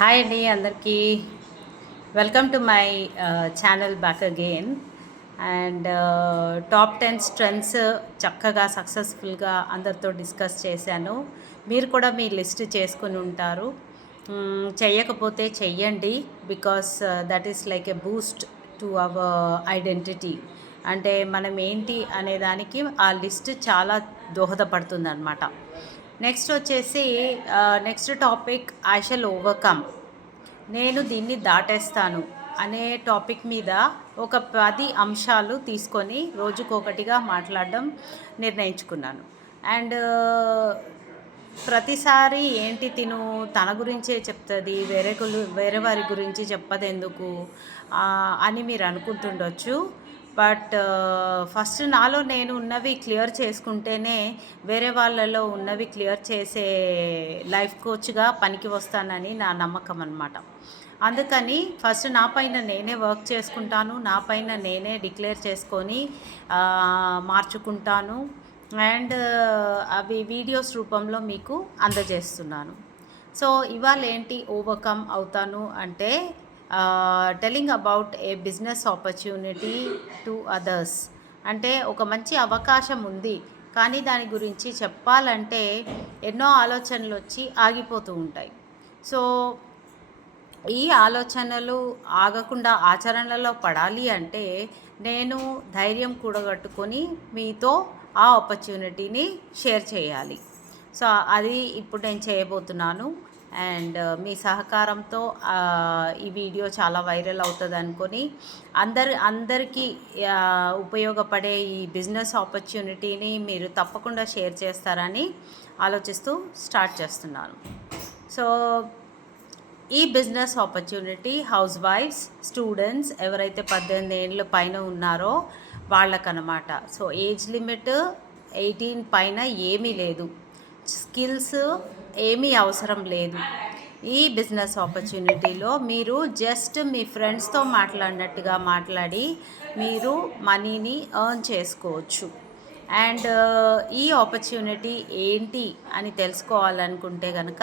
Hi అండి అందరికీ. Welcome to my channel back again. And top 10 strengths చక్కగా సక్సెస్ఫుల్గా అందరితో డిస్కస్ చేశాను. మీరు కూడా మీ లిస్ట్ చేసుకుని ఉంటారు. చెయ్యకపోతే చెయ్యండి, because that is like a Boost to our identity. అంటే మనం ఏంటి అనే దానికి ఆ లిస్ట్ చాలా దోహదపడుతుందన్నమాట. నెక్స్ట్ వచ్చేసి next topic I shall overcome. నేను దీన్ని దాటేస్తాను అనే టాపిక్ మీద ఒక 10 అంశాలు తీసుకొని రోజుకొకటిగా మాట్లాడడం నిర్ణయించుకున్నాను. అండ్ ప్రతిసారి ఏంటి తన గురించే చెప్తుంది, వేరే వారి గురించి చెప్పదెందుకు అని మీరు అనుకుంటుండొచ్చు. బట్ ఫస్ట్ నాలో నేను ఉన్నవి క్లియర్ చేసుకుంటేనే వేరే వాళ్ళలో ఉన్నవి క్లియర్ చేసే లైఫ్ కోచ్గా పనికి వస్తానని నా నమ్మకం అన్నమాట. అందుకని ఫస్ట్ నా పైన నేనే వర్క్ చేసుకుంటాను, నా పైన నేనే డిక్లేర్ చేసుకొని మార్చుకుంటాను. అండ్ అవి వీడియోస్ రూపంలో మీకు అందజేస్తున్నాను. సో ఇవాళ ఏంటి ఓవర్కమ్ అవుతాను అంటే, telling about a business opportunity to others. అంటే ఒక మంచి అవకాశం ఉంది, కానీ దాని గురించి చెప్పాలంటే ఎన్నో ఆలోచనలు వచ్చి ఆగిపోతూ ఉంటాయి. సో ఈ ఆలోచనలు ఆగకుండా ఆచరణలో పడాలి అంటే నేను ధైర్యం కూడగట్టుకొని మీతో ఆ ఆపర్చునిటీని షేర్ చేయాలి. సో అది ఇప్పుడు నేను చేయబోతున్నాను. అండ్ మీ సహకారంతో ఈ వీడియో చాలా వైరల్ అవుతుంది అనుకొని అందరికీ ఉపయోగపడే ఈ బిజినెస్ ఆపర్చునిటీని మీరు తప్పకుండా షేర్ చేస్తారని ఆలోచిస్తూ స్టార్ట్ చేస్తున్నాను. సో ఈ బిజినెస్ ఆపర్చునిటీ హౌస్ వైఫ్స్, స్టూడెంట్స్ ఎవరైతే 18 ఏళ్ళ పైన ఉన్నారో వాళ్ళకనమాట. సో ఏజ్ లిమిట్ 18 పైన ఏమీ లేదు, స్కిల్స్ ఏమీ అవసరం లేదు. ఈ బిజినెస్ ఆపర్చునిటీలో మీరు జస్ట్ మీ ఫ్రెండ్స్తో మాట్లాడినట్టుగా మాట్లాడి మీరు మనీని ఎర్న్ చేసుకోవచ్చు. అండ్ ఈ ఆపర్చునిటీ ఏంటి అని తెలుసుకోవాలనుకుంటే కనుక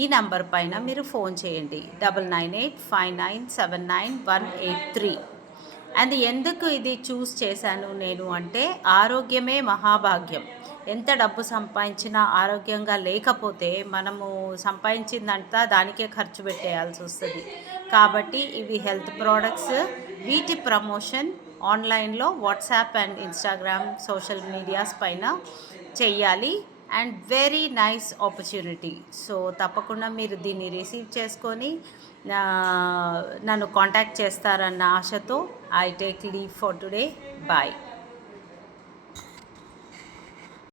ఈ నెంబర్ పైన మీరు ఫోన్ చేయండి, 9985979183. అండ్ ఎందుకు ఇది చూస్ చేశాను నేను అంటే, ఆరోగ్యమే మహాభాగ్యం. ఎంత డబ్బు సంపాదించినా ఆరోగ్యంగా లేకపోతే మనము సంపాదించిందంతా దానికే ఖర్చు పెట్టేయాల్సి వస్తుంది. కాబట్టి ఇవి హెల్త్ ప్రోడక్ట్స్, వీటి ప్రమోషన్ ఆన్లైన్లో WhatsApp and Instagram social medias పైన చెయ్యాలి. And very nice opportunity. So తప్పకుండా మీరు దీన్ని రిసీవ్ చేసుకొని నన్ను కాంటాక్ట్ చేస్తారన్న ఆశతో I take leave for today. Bye.